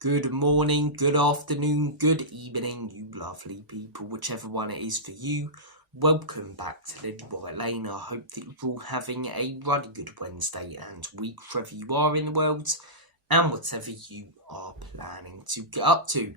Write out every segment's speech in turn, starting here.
Good morning, good afternoon, good evening, you lovely people, whichever one it is for you. Welcome back to Lilywhite Lane. I hope that you're all having a really good Wednesday and week wherever you are in the world and whatever you are planning to get up to.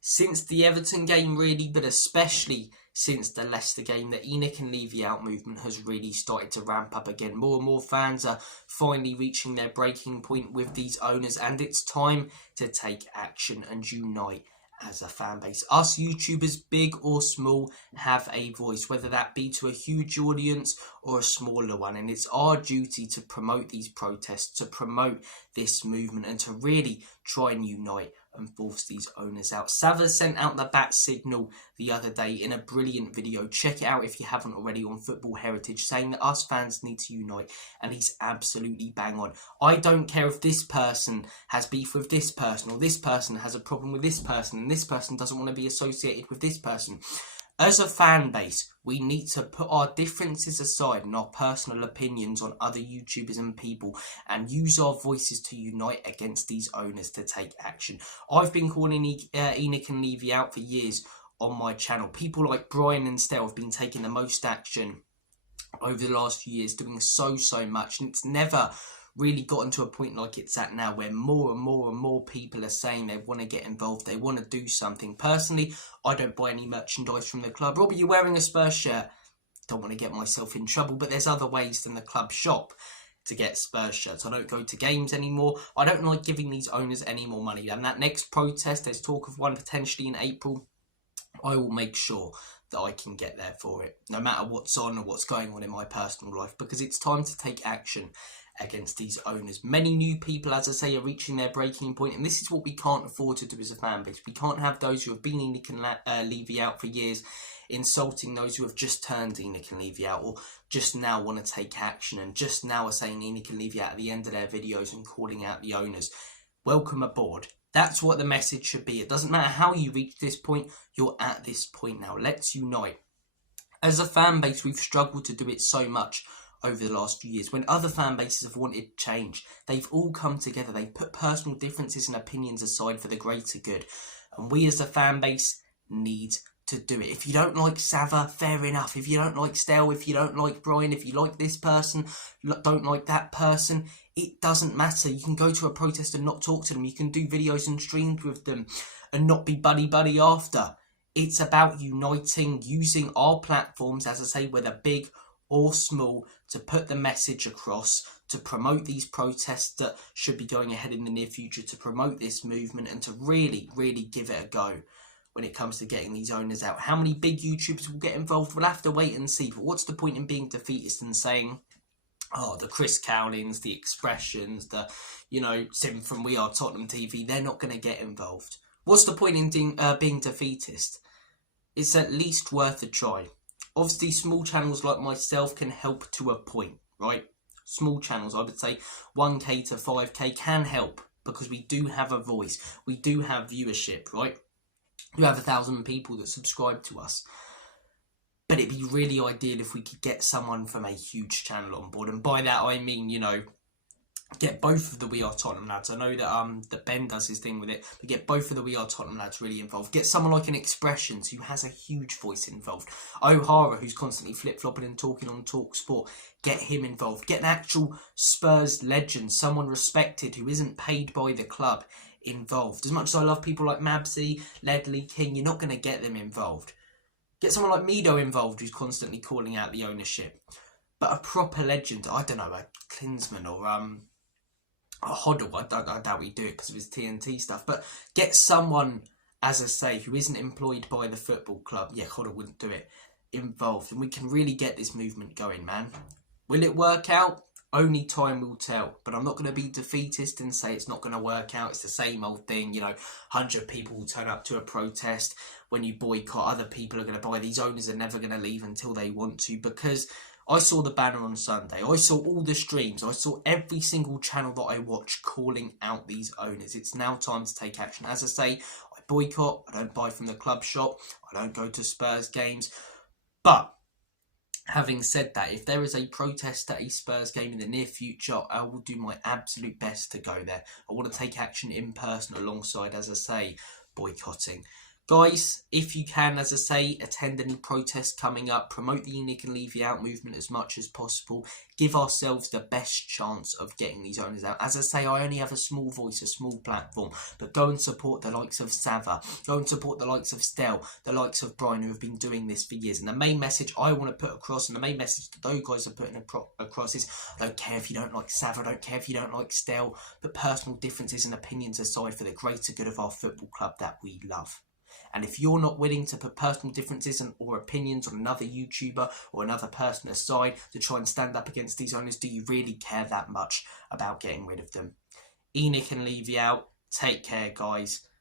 Since the Everton game really, but especially since the Leicester game, the Enoch and Levy out movement has really started to ramp up again. More and more fans are finally reaching their breaking point with these owners, and it's time to take action and unite as a fan base. Us YouTubers, big or small, have a voice, whether that be to a huge audience or a smaller one, and it's our duty to promote these protests, to promote this movement, and to really try and unite and force these owners out. Sava sent out the bat signal the other day in a brilliant video. Check it out if you haven't already on Football Heritage, saying that us fans need to unite, and he's absolutely bang on. I don't care if this person has beef with this person, or this person has a problem with this person, and this person doesn't want to be associated with this person. As a fan base, we need to put our differences aside and our personal opinions on other YouTubers and people and use our voices to unite against these owners to take action. I've been calling Enoch and Levy out for years on my channel. People like Brian and Stell have been taking the most action over the last few years, doing so much, and it's never really gotten to a point like it's at now, where more and more people are saying they want to get involved, they want to do something. Personally, I don't buy any merchandise from the club. Robbie, you're wearing a Spurs shirt. Don't want to get myself in trouble, but there's other ways than the club shop to get Spurs shirts. I don't go to games anymore. I don't like giving these owners any more money. And that next protest, there's talk of one potentially in April, I will make sure that I can get there for it, no matter what's on or what's going on in my personal life, because it's time to take action against these owners. Many new people, as I say, are reaching their breaking point, and this is what we can't afford to do as a fan base. We can't have those who have been Enoch and Levy out for years insulting those who have just turned Enoch and Levy out, or just now want to take action and just now are saying Enoch and Levy out at the end of their videos and calling out the owners. Welcome aboard. That's what the message should be. It doesn't matter how you reach this point, you're at this point now. Let's unite. As a fan base, we've struggled to do it so much over the last few years. When other fan bases have wanted change, they've all come together. They've put personal differences and opinions aside for the greater good. And we as a fan base need to do it. If you don't like Sava, fair enough. If you don't like Stell, if you don't like Brian, if you like this person, don't like that person, it doesn't matter. You can go to a protest and not talk to them. You can do videos and streams with them and not be buddy after. It's about uniting, using our platforms, as I say, whether big or small, to put the message across, to promote these protests that should be going ahead in the near future, to promote this movement, and to really give it a go when it comes to getting these owners out. How many big YouTubers will get involved? We'll have to wait and see. But what's the point in being defeatist and saying, oh, the Chris Cowlings, the Expressions, the, Sim from We Are Tottenham TV, they're not going to get involved. What's the point in being defeatist? It's at least worth a try. Obviously, small channels like myself can help to a point, right? Small channels, I would say 1k to 5k can help, because we do have a voice. We do have viewership, right? We have 1,000 people that subscribe to us. But it'd be really ideal if we could get someone from a huge channel on board. And by that, I mean, get both of the We Are Tottenham lads. I know that Ben does his thing with it, but get both of the We Are Tottenham lads really involved. Get someone like an Expressions who has a huge voice involved. O'Hara, who's constantly flip-flopping and talking on Talk Sport. Get him involved. Get an actual Spurs legend, someone respected who isn't paid by the club, involved. As much as I love people like Mabsy, Ledley, King, you're not going to get them involved. Get someone like Mido involved who's constantly calling out the ownership. But a proper legend, I don't know, a Klinsmann or a Hoddle, I doubt he'd do it because of his TNT stuff, but get someone, as I say, who isn't employed by the football club, yeah, Hoddle wouldn't do it, involved, and we can really get this movement going, man. Will it work out? Only time will tell, but I'm not going to be defeatist and say it's not going to work out. It's the same old thing, 100 people will turn up to a protest. When you boycott, other people are going to buy. These owners are never going to leave until they want to, because I saw the banner on Sunday. I saw all the streams. I saw every single channel that I watch calling out these owners. It's now time to take action. As I say, I boycott. I don't buy from the club shop. I don't go to Spurs games. But Having said that, if there is a protest at a Spurs game in the near future, I will do my absolute best to go there. I want to take action in person alongside, as I say, boycotting. Guys, if you can, as I say, attend any protests coming up, promote the Unique and Leave You Out movement as much as possible. Give ourselves the best chance of getting these owners out. As I say, I only have a small voice, a small platform, but go and support the likes of Sava, go and support the likes of Stel, the likes of Brian, who have been doing this for years. And the main message I want to put across, and the main message that those guys are putting across is, I don't care if you don't like Sava, I don't care if you don't like Stel, but personal differences and opinions aside, for the greater good of our football club that we love. And if you're not willing to put personal differences or opinions on another YouTuber or another person aside to try and stand up against these owners, do you really care that much about getting rid of them? Enoch and Leave You Out. Take care, guys.